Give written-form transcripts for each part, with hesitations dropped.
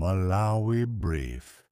Malawi Brief.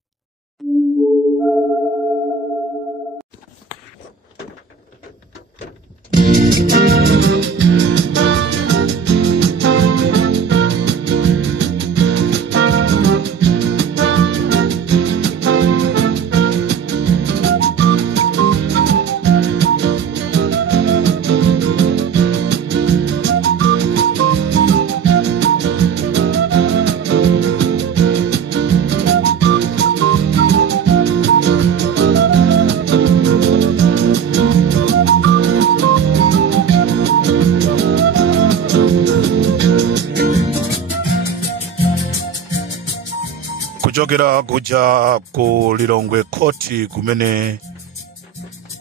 Kuchokera kuja ku Lilongwe koti kumene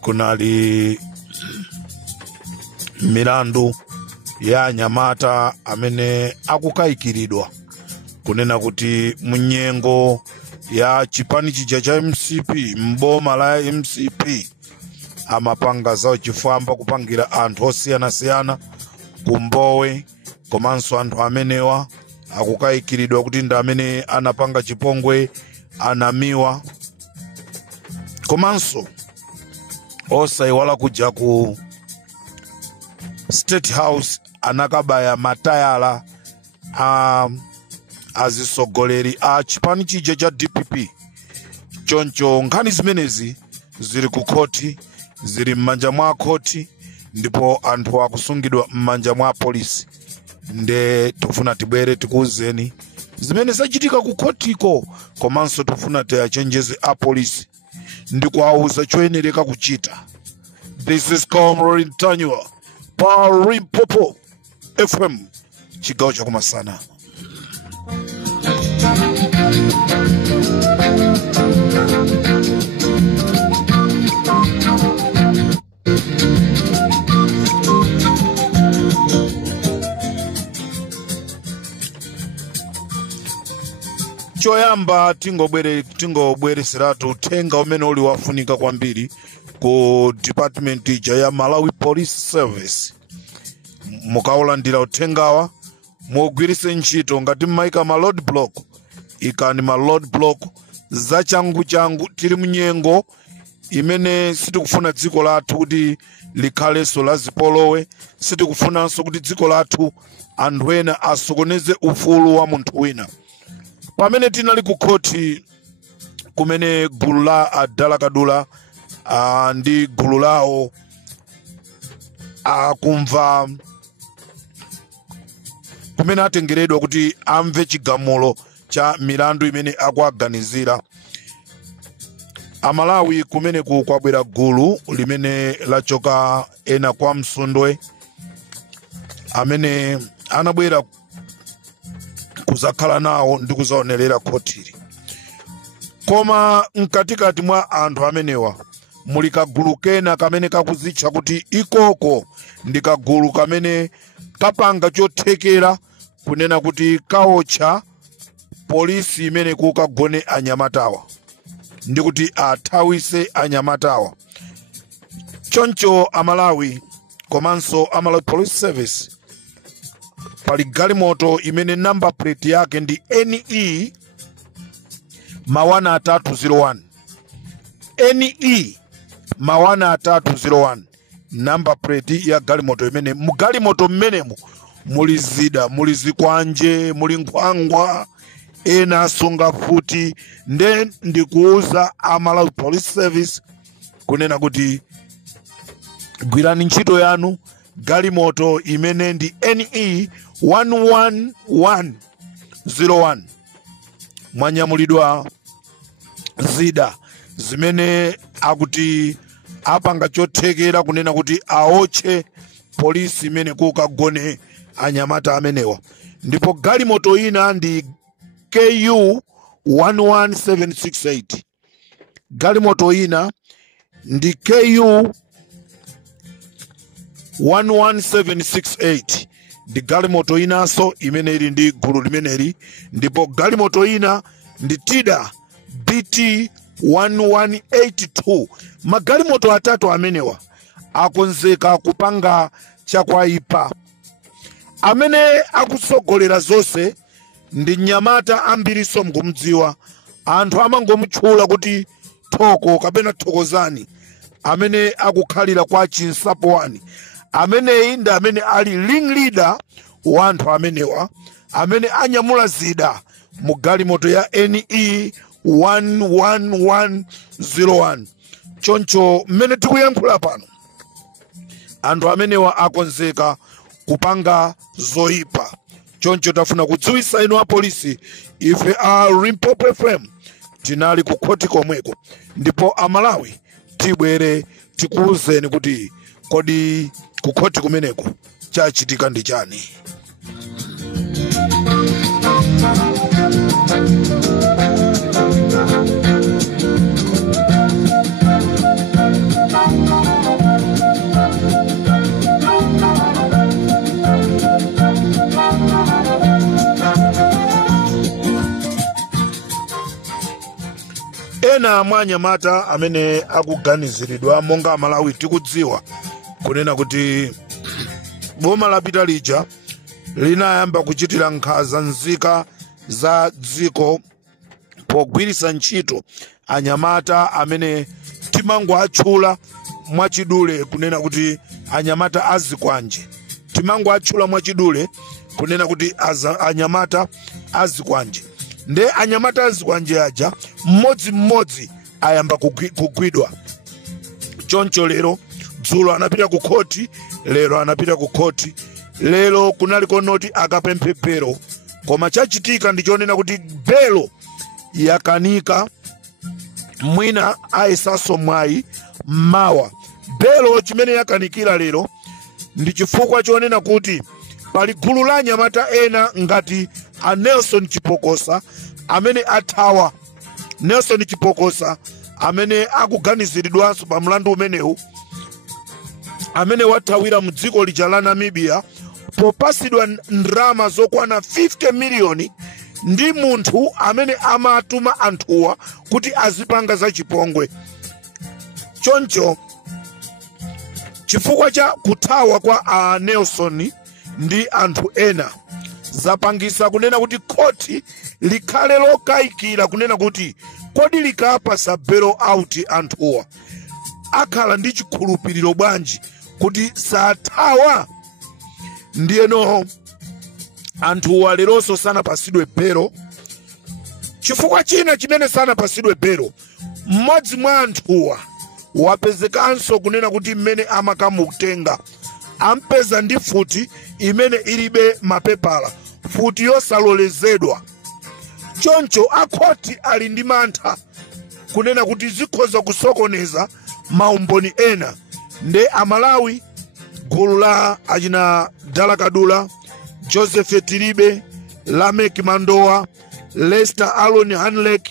kunali milandu ya anyamata amene akukaikiridwa kunena kuti munyengo ya chipani chija cha MCP mboma la MCP amapanga zawo chifamba kupangira anthu osiyana-siyana kumbowe komanso anthu amenewa akukaikiridwa kuti ndi amene anapanga chipongwe anamiwa komanso osaiwala kuja ku State House anakabaya matayala azisogoleri a chipani chija cha DPP. Choncho nkhani zimenezi zili ku koti, zili m'manja mwa koti, ndipo anthu akusungidwa m'manja mwa polisi. Nde tufuna tibwere tikuuzeni zimene zachitika ku kotiko, komanso tufuna tiachenjeze a polisi ndi kuwauza choyenereka kuchita. This is Comrade Tanywa pa Limpopo FM chigawo cha kumasana. Choyamba tingobwereseratu uthenga umene uli wafunika kwambiri ku department ija ya Malawi Police Service. Mukaulandira uthengawa mugwirise ntchito ngati mmaika ma road block, ikani ma road block za changu tili munyengo imene sitikufuna dziko lathu kuti likhaleso la zipolowe, sitikufunanso kuti dziko lathu anthu ena asokoneze ufulu wa munthu wina. Pamene tinali ku koti kumene gulu la Adala Kadula ndi gulu lawo akumva kumene atengeredwa kuti amve chigamulo cha milandu imene akuaganizira. Amalawi kumene kwabwera gulu limene lachoka ena kwa Msundwe amene anabwera kuzakhala nawo ndi kuzaonerera kotiri. Koma mkatikati mwa anthu amenewa muli kagulu kena kamene kakuzitcha kuti ikoko ndi kagulu kamene kapanga chothekera kunena kuti kaotcha polisi imene kukagone anyamatawa ndi kuti athawise anyamatawa. Choncho Amalawi komanso Amalawi Police Service pali galimoto imene number plate yake ndi NE 1301. NE 1301 number plate ya galimoto imene mugalimoto mmenemo muli zida, muli zikwanje, muli nkhwangwa, ena asunga futi. Nde ndikuuza Amalawi Police Service kunena kuti gwirani ntchito yanu. Galimoto imene ndi NE 11101 mwanyamulidwa zida zimene akuti apanga chothekera kunena kuti aotche polisi imene kukagone anyamata amenewa. Ndipo galimoto ina ndi KU 11768. Galimoto ina ndi KU 11768 ndi galimoto inaso imene ili ndi gulu limeneli. Ndipo galimoto ina ndi TIDA BT 1182. Magalimoto atatu amenewa akonzeka kupanga chakwaipa. Amene akusogolera zonse ndi nyamata ambiriso mkumdziwa, anthu amangomutchula kuti Thoko kapena Thokozani, amene akukhalira kwa Chinsapo 1. Ameneyi ndi amene ali ring leader wa anthu amenewa amene anyamula zida mu galimoto ya NE 11101. Choncho mmene tikuyankhula pano, anthu amenewa akonzeka kupanga zoyipa. Choncho tafuna kudziwisa inu a polisi, ife a Limpopo FM tinali ku khoti komweko, ndipo Amalawi tibwere tikuwuzeni kuti kodi ku khoti kumeneko chachitika ndi chani. Ena mwa anyamata amene akuganiziridwa monga Amalawi tikudziwa kunena kuti boma lapita lija linayamba kuchitira nkhanza nzika za dziko pogwirisa ntchito anyamata amene timangowatchula mwachidule kunena kuti anyamata azikwanje. Timangowatchula mwachidule kunena kuti anyamata azikwanje. Nde anyamata azikwanje aja mmodzi ayamba kugwidwa. Choncho lero dzulo anapita ku khoti, lero anapita ku khoti, lero kunaliko noti akapemphe belo, koma chachitika ndichonena kuti belo yakanika, mwina ayisaso mwayi mawa. Belo chimene yakanikira lero ndi chifukwa chonena kuti pali gulu la anyamata ena ngati a Nelson Chipokosa amene athawa. Nelson Chipokosa amene akuganiziridwanso pa mlandu umenewu, amene wathawira mu dziko lija la Namibia popasidwa ndrama zokwana 50 miliyoni ndi munthu amene amatuma anthuwa kuti azipanga za chipongwe. Choncho chifukwa cha kuthawa kwa Nelson ndi anthu ena zapangisa kunena kuti khoti likhale lokayikira kunena kuti kodi likapasa belo out anthuwa akhala ndi chikhulupiriro bwanji kuti sathawa. Ndiyeno anthuwa leronso sanapasidwe belo. Chifukwa china chimene sanapasidwe belo, mmodzi mwa anthuwa wapezekanso kunena kuti mmene amakamutenga ampeza ndi futi imene ilibe mapepala, futi yosalolezedwa. Choncho akhoti ali ndi mantha kunena kuti zikhoza kusokoneza maumboni ena. Nde Amalawi gulu la achina Dala Kadula, Joseph Tiribe, Lamek Mandoa, Lester Alon Hanlek,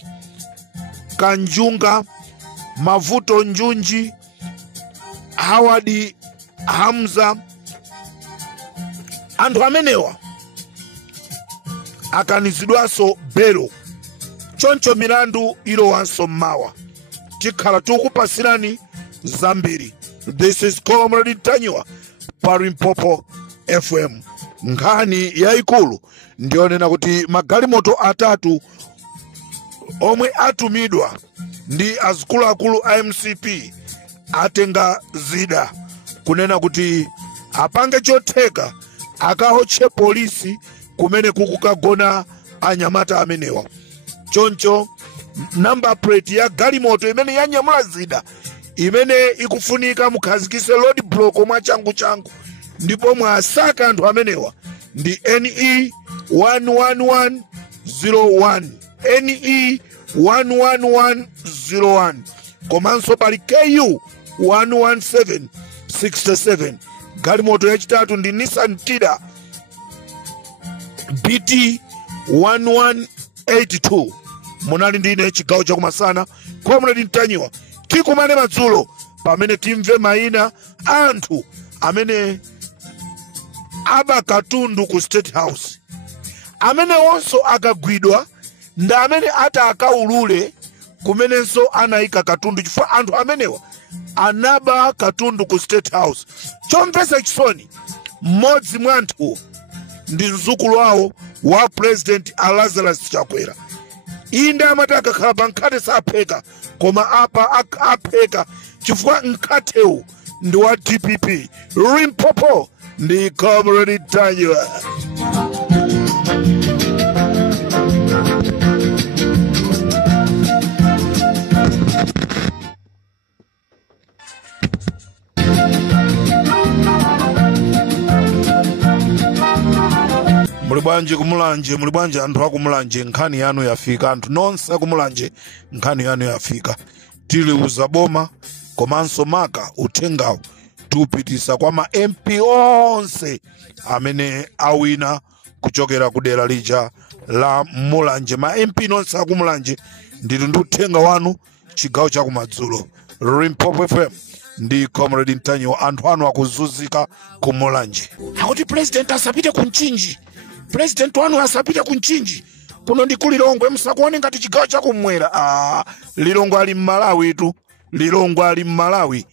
Kanjunga, Mavuto Njunji, Howard Hamza, anthu amenewa akanizidwaso belo. Choncho milandu ilowanso mmawa. Tikhala tukupasirani zambiri. This is Comrade Tanywa pa Limpopo FM. Nkhani yayikulu ndionena kuti magalimoto atatu omwe atumidwa ndi azikuluakulu a MCP atenga zida kunena kuti apange chotheka akahotche polisi kumene kukukagona anyamata amenewa. Choncho number plate ya galimoto imene yanyamula zida imene ikufunika mukhazikise road block mwachangu ndipo mwasaka anthu amenewa ndi NE 11101, NE 11101, komanso pali KU 11767. galimoto yachitatu ndi Nissan Tida BT 1182. Munali ndine chigawo chakumasana Comrade Tanywa. Tikumane madzulo pamene timve mayina anthu amene aba katundu ku State House, amene onso akagwidwa ndi amene atakaulule kumenenso anayika katundu, chifukwa anthu amenewa anaba katundu ku State House. Chomvesa chisoni, mmodzi mwa anthu ndi mzukulu wawo wa president Lazarus Chakwera. Inde amataka khala bankhate sapheka koma apa apheka chifukwa nkhateu ndi wa DPP. Limpopo ndi Comrade Tanywa. Mulibwanje kumulanje, mulibwanje anthu akumulanje, nkhani yanu yafika. Anthu nonse akumulanje, nkhani yanu yafika. Tiliuza boma komanso maka uthengawo tupitisa kwa ma MP onse amene awina kuchokera kudera lija la Mulanje. Ma MP nonse akumulanje nditu ndi uthenga wanu chigawo cha kumadzulo. Limpopo FM ndi Comrade Tanywa. Anthu anu akuzunzika kumulanje. Akuti president asapite kunchinji. President wanu asapite kunchinji. Kuno ndi kulilongwe musakuone ngati chigawo cha kumwera. Lilongwe ali Malawi tu. Lilongwe ali Malawi.